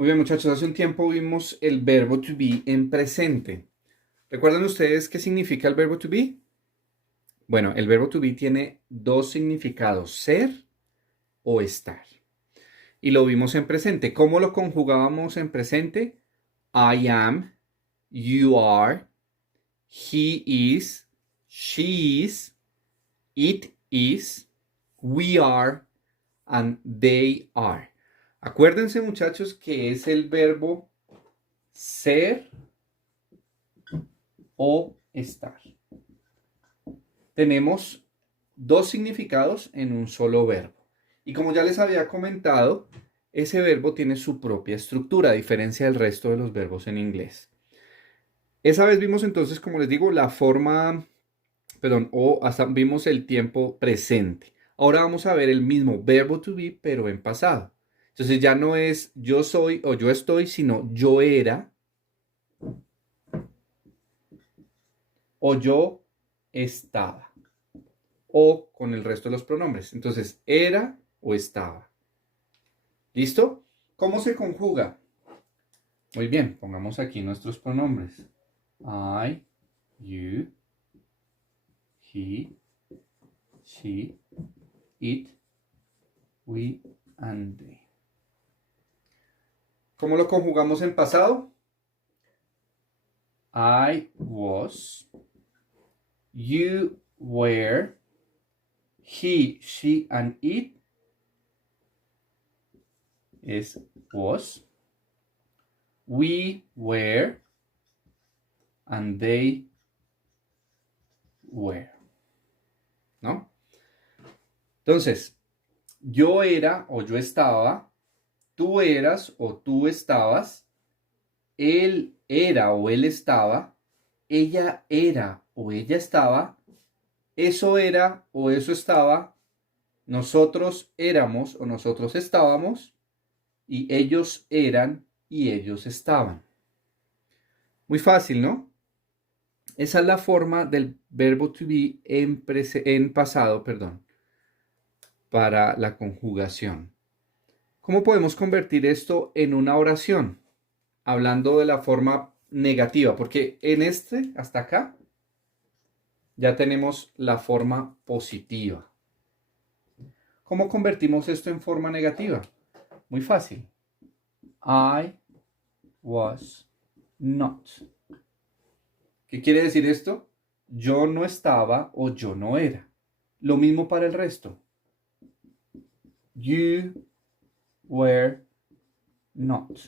Muy bien, muchachos, hace un tiempo vimos el verbo to be en presente. ¿Recuerdan ustedes qué significa el verbo to be? Bueno, el verbo to be tiene dos significados, ser o estar. Y lo vimos en presente. ¿Cómo lo conjugábamos en presente? I am, you are, he is, she is, it is, we are, and they are. Acuérdense, muchachos, que es el verbo ser o estar. Tenemos dos significados en un solo verbo. Y como ya les había comentado, ese verbo tiene su propia estructura, a diferencia del resto de los verbos en inglés. Esa vez vimos entonces, como les digo, la forma, perdón, o hasta vimos el tiempo presente. Ahora vamos a ver el mismo verbo to be, pero en pasado. Entonces ya no es yo soy o yo estoy, sino yo era o yo estaba. O con el resto de los pronombres. Entonces, era o estaba. ¿Listo? ¿Cómo se conjuga? Muy bien, pongamos aquí nuestros pronombres. I, you, he, she, it, we, and they. ¿Cómo lo conjugamos en pasado? I was, you were, he, she, and it es was. We were, and they were. ¿No? Entonces, yo era o yo estaba, tú eras o tú estabas, él era o él estaba, ella era o ella estaba, eso era o eso estaba, nosotros éramos o nosotros estábamos, y ellos eran y ellos estaban. Muy fácil, ¿no? Esa es la forma del verbo to be en pasado, perdón, para la conjugación. ¿Cómo podemos convertir esto en una oración? Hablando de la forma negativa, porque en este, hasta acá, ya tenemos la forma positiva. ¿Cómo convertimos esto en forma negativa? Muy fácil. I was not. ¿Qué quiere decir esto? Yo no estaba o yo no era. Lo mismo para el resto. You were not.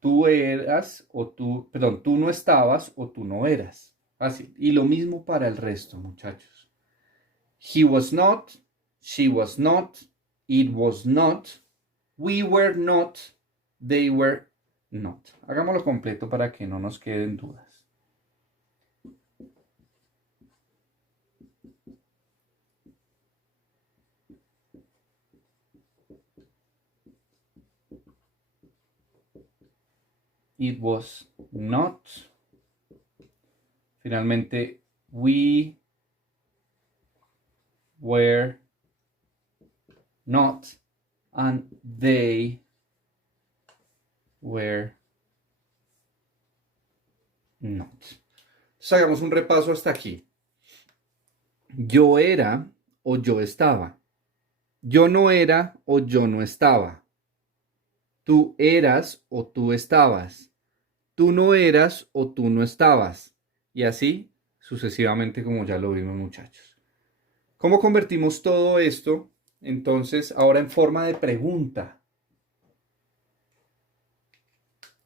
Tú eras o tú, perdón, tú no estabas o tú no eras. Fácil. Y lo mismo para el resto, muchachos. He was not, she was not, it was not, we were not, they were not. Hagámoslo completo para que no nos queden dudas. It was not. Finalmente, we were not, and they were not. Entonces hagamos un repaso hasta aquí. Yo era o yo estaba. Yo no era o yo no estaba. Tú eras o tú estabas. Tú no eras o tú no estabas. Y así sucesivamente como ya lo vimos, muchachos. ¿Cómo convertimos todo esto entonces ahora en forma de pregunta?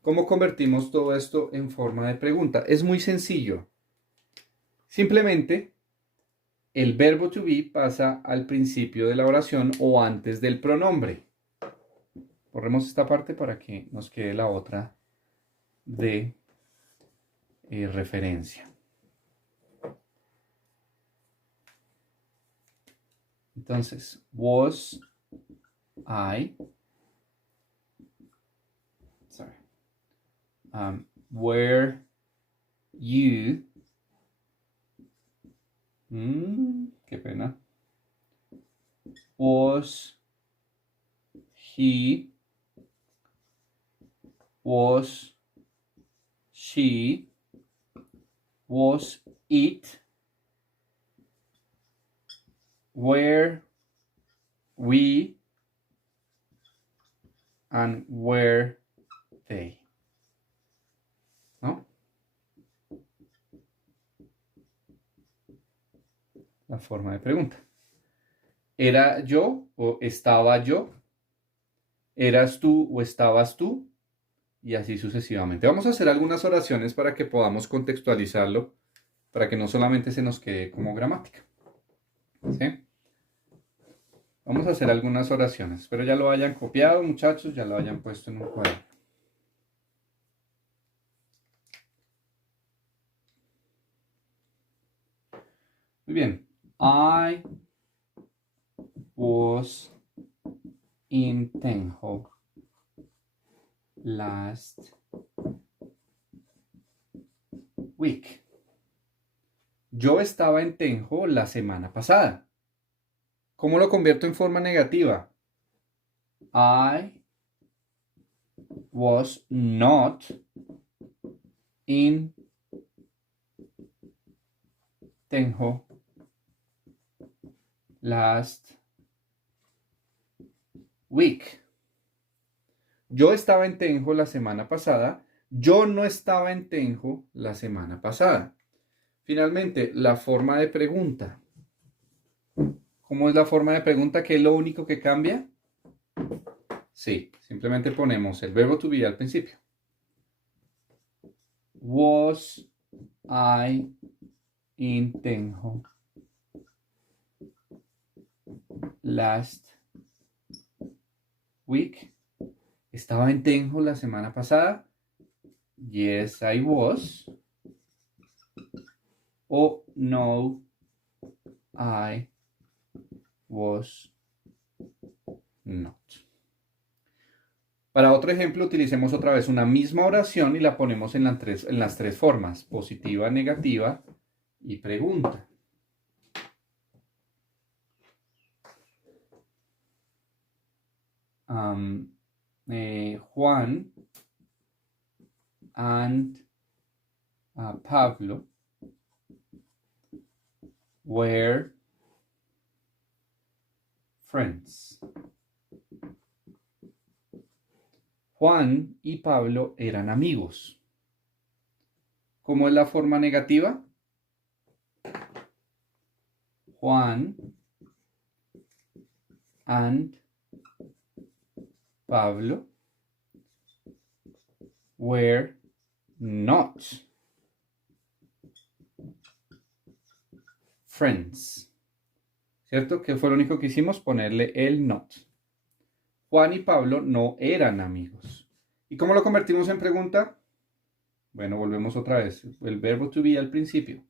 ¿Cómo convertimos todo esto en forma de pregunta? Es muy sencillo. Simplemente el verbo to be pasa al principio de la oración o antes del pronombre. Borremos esta parte para que nos quede la otra de referencia. Entonces, was I, sorry, were you, qué pena, was he, was, she, was it, were, we, and were they. ¿No? La forma de pregunta. ¿Era yo o estaba yo? ¿Eras tú o estabas tú? Y así sucesivamente. Vamos a hacer algunas oraciones para que podamos contextualizarlo, para que no solamente se nos quede como gramática. ¿Sí? Vamos a hacer algunas oraciones. Espero ya lo hayan copiado, muchachos, ya lo hayan puesto en un cuaderno. Muy bien. I was in Tenjo last week. Yo estaba en Tenjo la semana pasada. ¿Cómo lo convierto en forma negativa? I was not in Tenjo last week. Yo estaba en Tenjo la semana pasada. Yo no estaba en Tenjo la semana pasada. Finalmente, la forma de pregunta. ¿Cómo es la forma de pregunta? ¿Qué es lo único que cambia? Sí, simplemente ponemos el verbo to be al principio. Was I in Tenjo last week? ¿Estaba en Tenjo la semana pasada? Yes, I was. O no, I was not. Para otro ejemplo, utilicemos otra vez una misma oración y la ponemos en las tres formas: positiva, negativa y pregunta. Juan and Pablo were friends. Juan y Pablo eran amigos. ¿Cómo es la forma negativa? Juan and Pablo were not friends. ¿Cierto? ¿Qué fue lo único que hicimos? Ponerle el not. Juan y Pablo no eran amigos. ¿Y cómo lo convertimos en pregunta? Bueno, volvemos otra vez. El verbo to be al principio.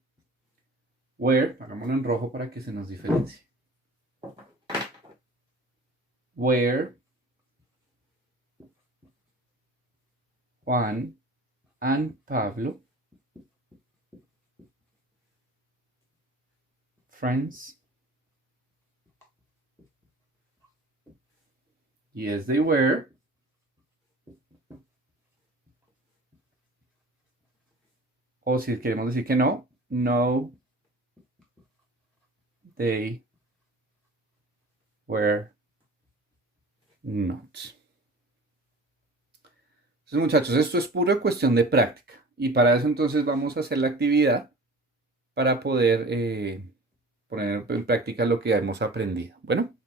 Where, hagámoslo en rojo para que se nos diferencie. Where Juan and Pablo friends? Yes, they were. O si queremos decir que no, no, they were not. Entonces, muchachos, esto es pura cuestión de práctica. Y para eso entonces vamos a hacer la actividad para poder poner en práctica lo que hemos aprendido. Bueno,